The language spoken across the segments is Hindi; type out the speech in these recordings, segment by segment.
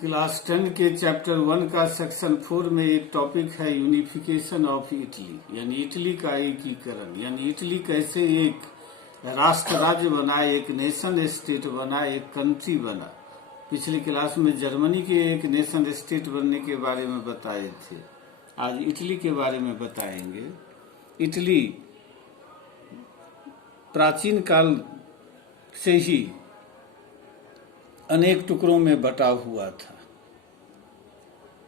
क्लास 10 के चैप्टर 1 का सेक्शन 4 में एक टॉपिक है यूनिफिकेशन ऑफ इटली, यानी इटली का एकीकरण। यानी इटली कैसे एक राष्ट्र राज्य बना, एक नेशन स्टेट बना, एक कंट्री बना। पिछली क्लास में जर्मनी के एक नेशन स्टेट बनने के बारे में बताए थे, आज इटली के बारे में बताएंगे। इटली प्राचीन काल से ही अनेक टुकड़ों में बटा हुआ था।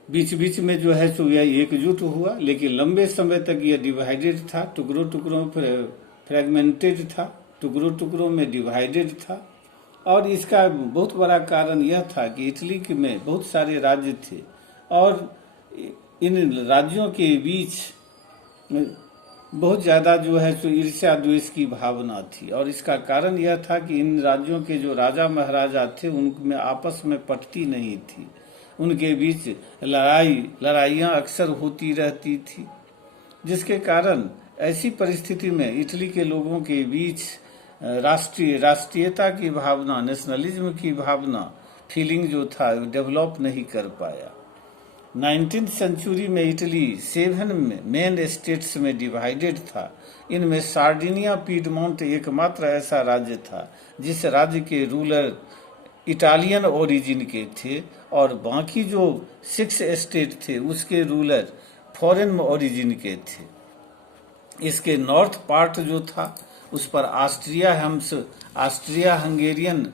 बीच बीच में जो है सो यह एकजुट हुआ, लेकिन लंबे समय तक यह डिवाइडेड था, टुकड़ों टुकड़ों फ्रेगमेंटेड था, टुकड़ों टुकड़ों में डिवाइडेड था। और इसका बहुत बड़ा कारण यह था कि इटली में बहुत सारे राज्य थे और इन राज्यों के बीच बहुत ज़्यादा जो है सो ईर्ष्या द्वेष की भावना थी। और इसका कारण यह था कि इन राज्यों के जो राजा महाराजा थे उनमें आपस में पटती नहीं थी, उनके बीच लड़ाइयाँ अक्सर होती रहती थी, जिसके कारण ऐसी परिस्थिति में इटली के लोगों के बीच राष्ट्रीयता की भावना, नेशनलिज्म की भावना, फीलिंग जो था डेवलप नहीं कर पाया। 19th सेंचुरी में इटली 7 मेन स्टेट्स में डिवाइडेड था। इनमें सार्डिनिया पीडमोंट एकमात्र ऐसा राज्य था जिस राज्य के रूलर इटालियन ओरिजिन के थे और बाकी जो 6 स्टेट थे उसके रूलर फॉरेन ओरिजिन के थे। इसके नॉर्थ पार्ट जो था उस पर ऑस्ट्रिया हंगेरियन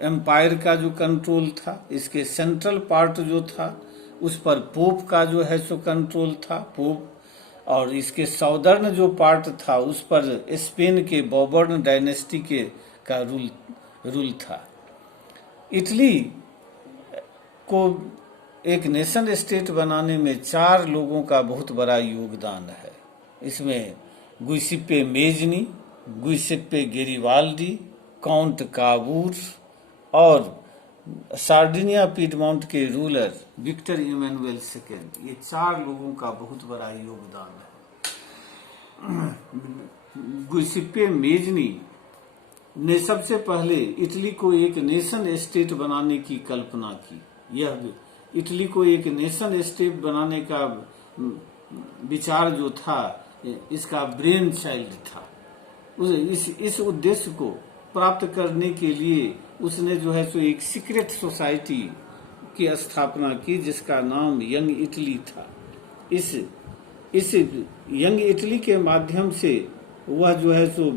एम्पायर का जो कंट्रोल था। इसके सेंट्रल पार्ट जो था उस पर पोप का जो है सो कंट्रोल था, पोप। और इसके साउदर्न जो पार्ट था उस पर स्पेन के बॉबर्न डायनेस्टी का रूल था। इटली को एक नेशन स्टेट बनाने में 4 लोगों का बहुत बड़ा योगदान है। इसमें गुइसेप्पे मेजनी, गुइसेप्पे गेरिबाल्डी, काउंट काबूर और सार्डिनिया पीडमोंट के रूलर विक्टर इमैनुएल II। ये 4 लोगों का बहुत बड़ा योगदान है। गुइसेप्पे मेजनी ने सबसे पहले इटली को एक नेशन स्टेट बनाने की कल्पना की। यह इटली को एक नेशन स्टेट बनाने का विचार जो था इसका ब्रेन चाइल्ड था। इस उद्देश्य को प्राप्त करने के लिए उसने जो है सो एक सीक्रेट सोसाइटी की स्थापना की जिसका नाम यंग इटली था। इस यंग इटली के माध्यम से वह जो है सो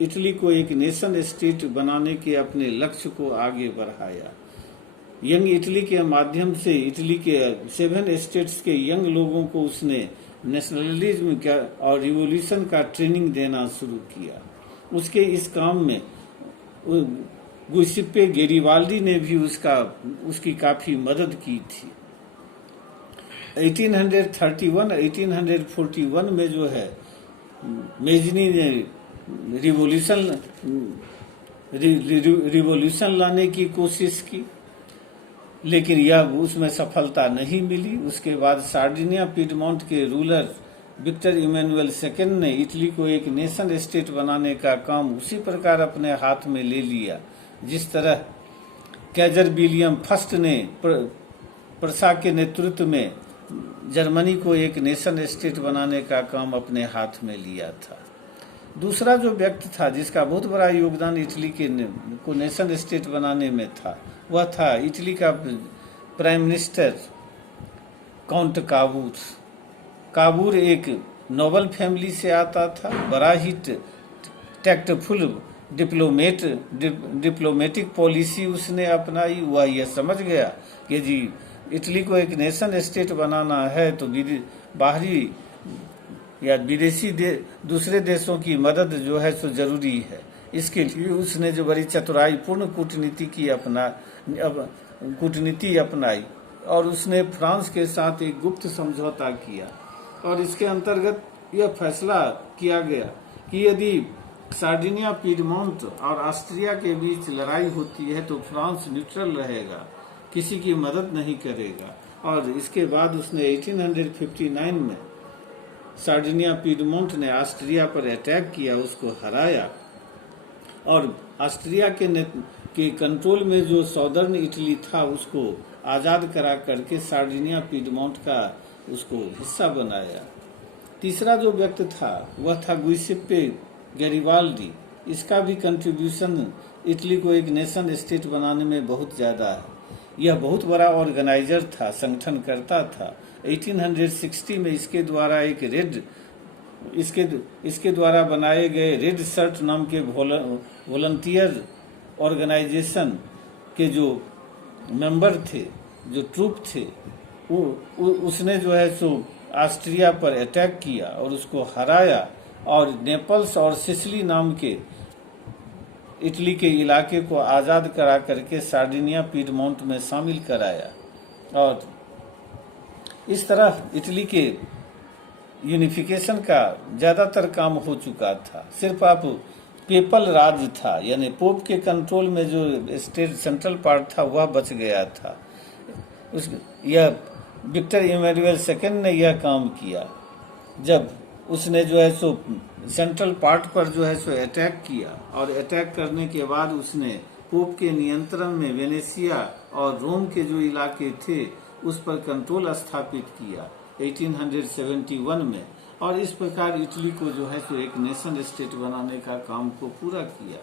इटली को एक नेशन स्टेट बनाने के अपने लक्ष्य को आगे बढ़ाया। यंग इटली के माध्यम से इटली के 7 स्टेट्स के यंग लोगों को उसने नेशनलिज्म का और रिवॉल्यूशन का ट्रेनिंग देना शुरू किया। उसके इस काम में गुइसेप्पे गेरिबाल्डी ने भी उसकी काफी मदद की थी। 1831-1841 में जो है मेजनी ने रिवॉल्यूशन लाने की कोशिश की, लेकिन यह उसमें सफलता नहीं मिली। उसके बाद सार्डिनिया पीडमोंट के रूलर विक्टर इमैनुएल II ने इटली को एक नेशन स्टेट बनाने का काम उसी प्रकार अपने हाथ में ले लिया जिस तरह कैजर विलियम फर्स्ट ने प्रसा के नेतृत्व में जर्मनी को एक नेशन स्टेट बनाने का काम अपने हाथ में लिया था। दूसरा जो व्यक्ति था जिसका बहुत बड़ा योगदान इटली को नेशन स्टेट बनाने में था वह था इटली का प्राइम मिनिस्टर काउंट काबूर। काबूर एक नोबल फैमिली से आता था, बड़ा ही टैक्टफुल डिप्लोमेटिक पॉलिसी उसने अपनाई। वह यह समझ गया कि जी इटली को एक नेशन स्टेट बनाना है तो बाहरी या विदेशी दूसरे देशों की मदद जो है सो जरूरी है। इसके लिए उसने जो बड़ी चतुराईपूर्ण कूटनीति अपनाई और उसने फ्रांस के साथ एक गुप्त समझौता किया और इसके अंतर्गत यह फैसला किया गया कि यदि सार्डिनिया पीडमोंट और ऑस्ट्रिया के बीच लड़ाई होती है तो फ्रांस न्यूट्रल रहेगा, किसी की मदद नहीं करेगा। और इसके बाद उसने 1859 में सार्डिनिया पीडमोंट ने ऑस्ट्रिया पर अटैक किया, उसको हराया और ऑस्ट्रिया के कंट्रोल में जो सॉदर्न इटली था उसको आज़ाद करा करके सार्डिनिया पीडमोंट का उसको हिस्सा बनाया। तीसरा जो व्यक्ति था वह था गुइसेप्पे गैरिबाल्डी। इसका भी कंट्रीब्यूशन इटली को एक नेशन स्टेट बनाने में बहुत ज़्यादा है। यह बहुत बड़ा ऑर्गेनाइजर था, संगठनकर्ता था। 1860 में इसके द्वारा इसके द्वारा बनाए गए रेड शर्ट नाम के वॉलंटियर ऑर्गेनाइजेशन के जो मेंबर थे, जो ट्रूप थे, उसने जो है सो ऑस्ट्रिया पर अटैक किया और उसको हराया और नेपल्स और सिसिली नाम के इटली के इलाके को आज़ाद करा करके सार्डिनिया पीडमोंट में शामिल कराया। और इस तरह इटली के यूनिफिकेशन का ज़्यादातर काम हो चुका था। सिर्फ आप पेपल राज था, यानी पोप के कंट्रोल में जो स्टेट सेंट्रल पार्ट था वह बच गया था। यह विक्टर इमैनुअल सेकेंड ने यह काम किया जब उसने जो है सो सेंट्रल पार्ट पर जो है सो अटैक किया, और अटैक करने के बाद उसने पोप के नियंत्रण में वेनेशिया और रोम के जो इलाके थे उस पर कंट्रोल स्थापित किया 1871 में, और इस प्रकार इटली को जो है सो एक नेशन स्टेट बनाने का काम को पूरा किया।